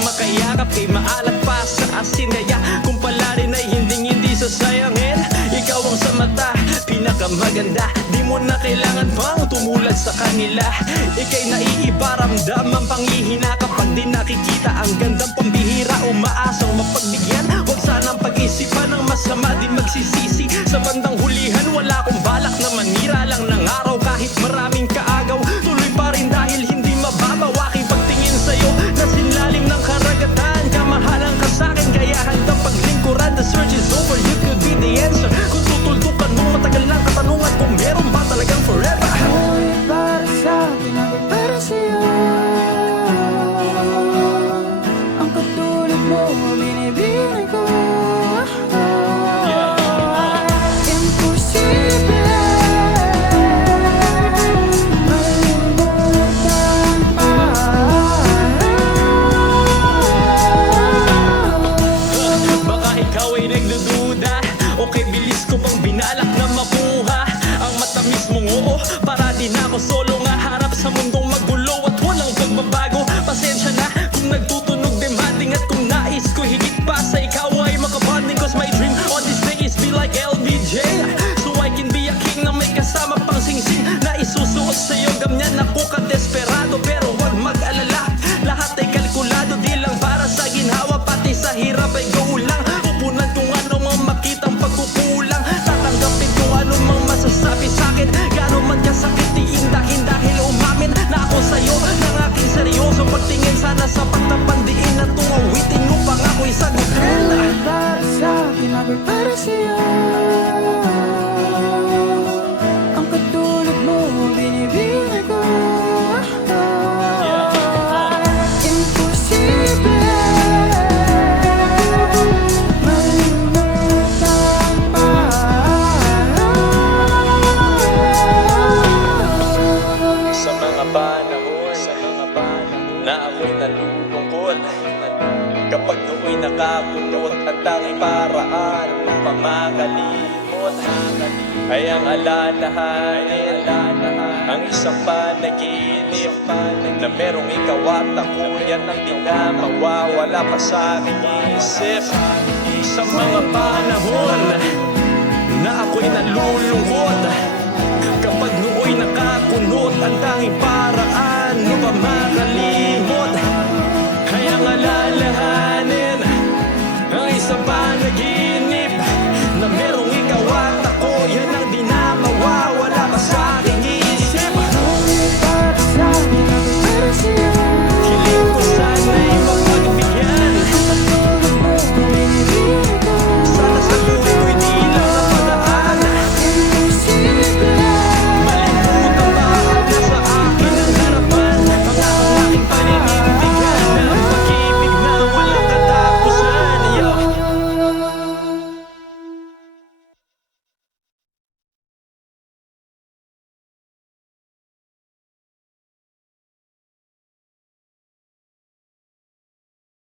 makayakap Kay maalat pa sa asin. Kaya kung pala rin ay hindi hindi sasayangin Ikaw ang sa mata, pinakamaganda. Di mo na kailangan pang tumulad sa kanila. Ika'y naiiba ramdam ang pangihina Kapag di nakikita ang gandang pambihira Umaasang mapagbigyan. Huwag sanang pag-isipan ng masama Di magsisisi Sa bandang makuha Ang matamis mong oo Para di na ako solo pagtapandiin Na tungawitin upang ako'y sagutin. Ako'y para sa akin, ako'y para sa'yo nakakulot At tanging paraan Ng pamakalimot Ay ang alalahanin. Ang isang panaginip Na merong ikaw at ako Yan ang di na mawawala pa sa aking isip. Sa mga panahon Na ako'y nalulungkot